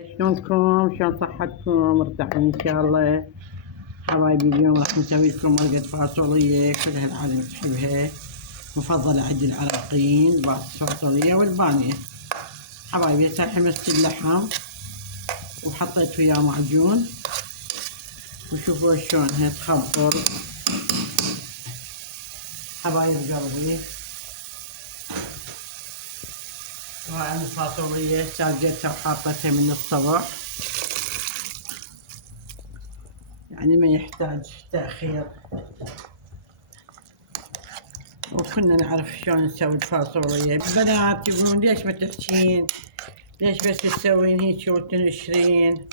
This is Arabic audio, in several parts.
شلونكم؟ شلون صحتكم؟ مرتاحين ان شاء الله. حبايبي اليوم راح نسوي لكم مرقة فاصولية كلها العالم تحبها، مفضلة عند العراقيين، الفاصولية والبامية. حبايبي هسه حمصت اللحم وحطيت وياه معجون، وشوفوا شلونها تخبر. حبايب قلبي طبعا الفاصولية ساجتها وحاطتها من الصبح، يعني ما يحتاج تأخير. وكنا نعرف شلون نسوي الفاصوليا. البنات يقولون ليش ما تحكين؟ ليش بس تسوين هيجي وتنشرين؟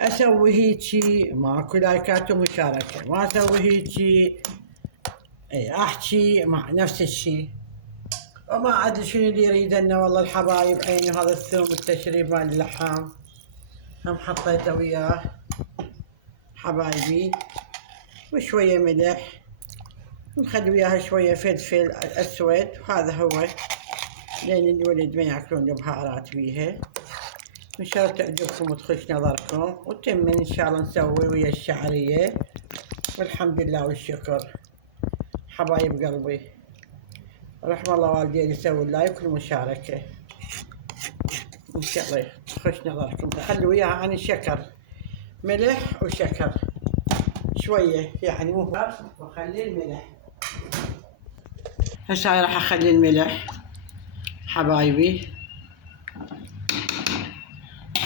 اسوي هيجي ماكو لايكات ومشاركة، ما اسوي هيجي احكي مع نفس الشي. وما ادري شنو اللي يريدنا والله الحبايب. عيني هذا الثوم التشريب مال اللحم هم حطيته وياه حبايبي، وشوية ملح، ونخلي وياها شوية فلفل اسود، وهذا هو لين الولد ما ياكلون البهارات بيها. ان شاء الله تعجبكم وتخش نظركم، وتم ان شاء الله نسوي ويا الشعرية. والحمد لله والشكر حبايب قلبي. رحم الله والدي يسوي اللايك والمشاركة. ان شاء الله تخش نظركم. خلي وياها عن الشكر، ملح وشكر شوية، يعني مو وخلي الملح. هسه راح اخلي الملح حبايبي،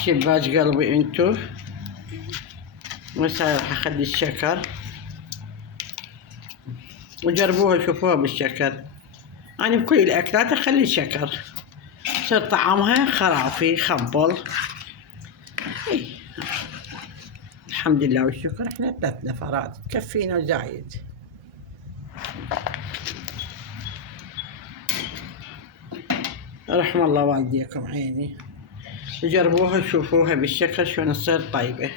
شباك قلبي انتو. وهسه راح اخلي الشكر، وجربوها شوفوها بالشكر. أنا بكل الأكلات أخلي شكر، يصير طعمها خرافي خبل. الحمد لله والشكر. احنا 3 نفرات تكفينا زايد. رحم الله والديكم عيني. جربوها شوفوها بالشكر شلون تصير طيبة.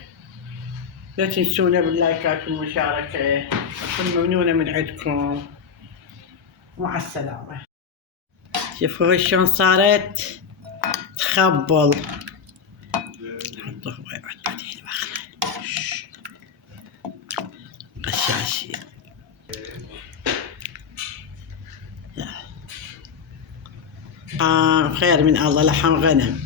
لا تنسونا باللايكات والمشاركة، أكون ممنونة من عندكم. مع السلامة. شوفوها شلون صارت تخبل. حطوها بعدين قشاشي. خير من الله، لحم غنم.